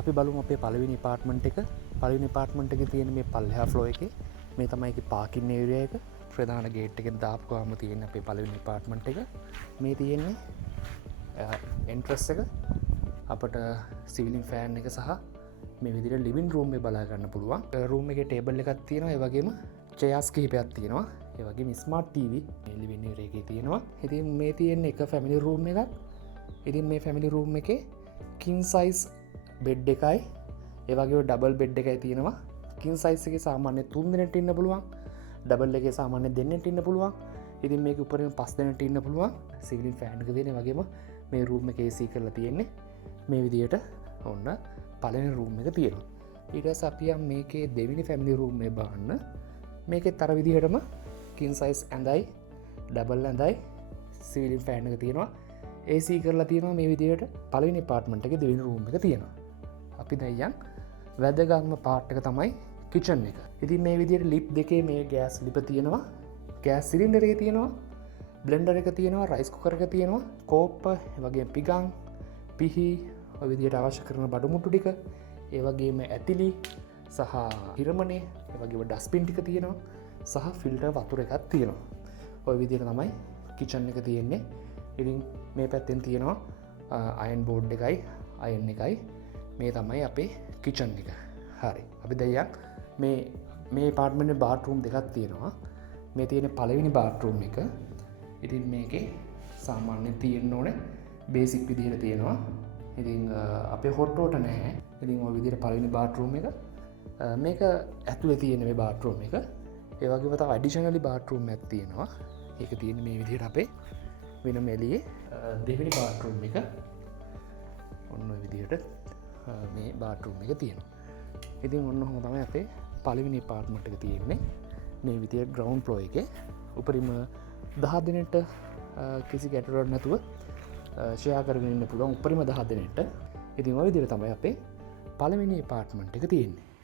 අපි බලමු අපේ පළවෙනි පාර්ට්මන්ට් එක. පළවෙනි පාර්ට්මන්ට් එකේ තියෙන මේ පල්ලෙහා ෆ්ලෝ එකේ මේ තමයි ඒකේ පාකින් ඒරියා එක. ප්‍රධාන ගේට් එකෙන් දාපු ගාම තියෙන අපේ පළවෙනි පාර්ට්මන්ට් එක. මේ තියෙන්නේ එන්ට්‍රස් එක. අපට සිවිලින් ෆෑන් එක සහ මේ විදිහට ලිවිං රූම් එක බලා ගන්න පුළුවන්. රූම් එකේ ටේබල් එකක් තියෙනවා. ඒ වගේම චෙයර්ස් කිහිපයක් තියෙනවා. ඒ වගේම ස්මාර්ට් ටීවී මේ ලිවිං ඒරියා එකේ තියෙනවා. ඉතින් මේ තියෙන එක ෆැමිලි රූම් එකක්. ඉතින් මේ ෆැමිලි රූම් එකේ කින් සයිස් බෙඩ් එකයි ඒවගේ ඩබල් බෙඩ් එකයි තියෙනවා. කින් සයිස් එක සාමාන්‍ය 3 දෙනෙක්ට ඉන්න පුළුවන්. ඩබල් එකේ සාමාන්‍ය දෙන්නෙක්ට ඉන්න පුළුවන්. ඉතින් මේක උඩරින් 5 දෙනෙක්ට ඉන්න පුළුවන්. සීලින් ෆෑන් එක තියෙන වගේම මේ රූම් එකේ AC කරලා තියෙන්නේ මේ විදියට. ඔන්න පළවෙනි රූම් එක තියෙනවා. ඊට පස්සේ අපි යම් මේකේ දෙවෙනි ෆැමිලි රූම් එක බලන්න. මේකෙත් අර විදිහටම කින් සයිස් ඇඳයි ඩබල් ඇඳයි සීලින් ෆෑන් එක තියෙනවා. AC කරලා තියෙනවා මේ විදිහට. පළවෙනි අපාර්ට්මන්ට් එකේ දෙවෙනි රූම් එක තියෙනවා. අපි දැන් වැදගත්ම පාර්ට් එක තමයි කිචන් එක. ඉතින් මේ විදිහට ලිප් දෙකේ මේ ගෑස් ලිප තියෙනවා. ගෑස් සිලින්ඩර් එක තියෙනවා. බ්ලෙන්ඩර් එක තියෙනවා. රයිස් කුකර් එක තියෙනවා. කෝප්ප, ඒ වගේම පිගන්, පිහි, ඔය විදිහට අවශ්‍ය කරන බඩු මුට්ටු ටික, ඒ වගේම ඇතිලි සහ හිරමනේ, ඒ වගේම ඩස්බින් ටික තියෙනවා. සහ ෆිල්ටර් වතුර එකක් තියෙනවා. ඔය විදිහට තමයි කිචන් එක තියෙන්නේ. ඉතින් මේ පැත්තෙන් තියෙනවා අයන් බෝඩ් එකයි අයන් එකයි. මේ තමයි අපේ කිචන් එක. හරි. අපි දැන් මේ පාර්ට්මන්ට් එකේ බාත්රූම් දෙකක් තියෙනවා. මේ තියෙන පළවෙනි බාත්රූම් එක. ඉතින් මේකේ සාමාන්‍යයෙන් තියෙන්න ඕනේ බේසික් විදිහට තියෙනවා. ඉතින් අපේ හොට්ටෝට නැහැ. ඉතින් ওই විදිහට පළවෙනි බාත්රූම් එක. මේක ඇතුලේ තියෙන මේ බාත්රූම් එක. ඒ වගේම තව ඇඩිෂනලි බාත්රූම් එකක් තියෙනවා. ඒක තියෙන්නේ මේ විදිහට අපේ වෙනම එළියේ දෙවෙනි බාත්රූම් එක. ඔන්න ඔය විදිහට මේ බාත්රූම් එක තියෙනවා. ඉතින් ඔන්න ඔහොම තමයි අපේ පළවෙනි අපාර්ට්මන්ට් එක තියෙන්නේ. මේ විදිහට ග්‍රවුන්ඩ් ෆ්ලෝ එකේ උපරිම 10 දෙනෙක්ට කිසි ගැටලුවක් නැතුව ෂෙයා කරගෙන ඉන්න පුළුවන් උපරිම 10 දෙනෙක්ට. ඉතින් ඔය විදිහට තමයි අපේ පළවෙනි අපාර්ට්මන්ට් එක තියෙන්නේ.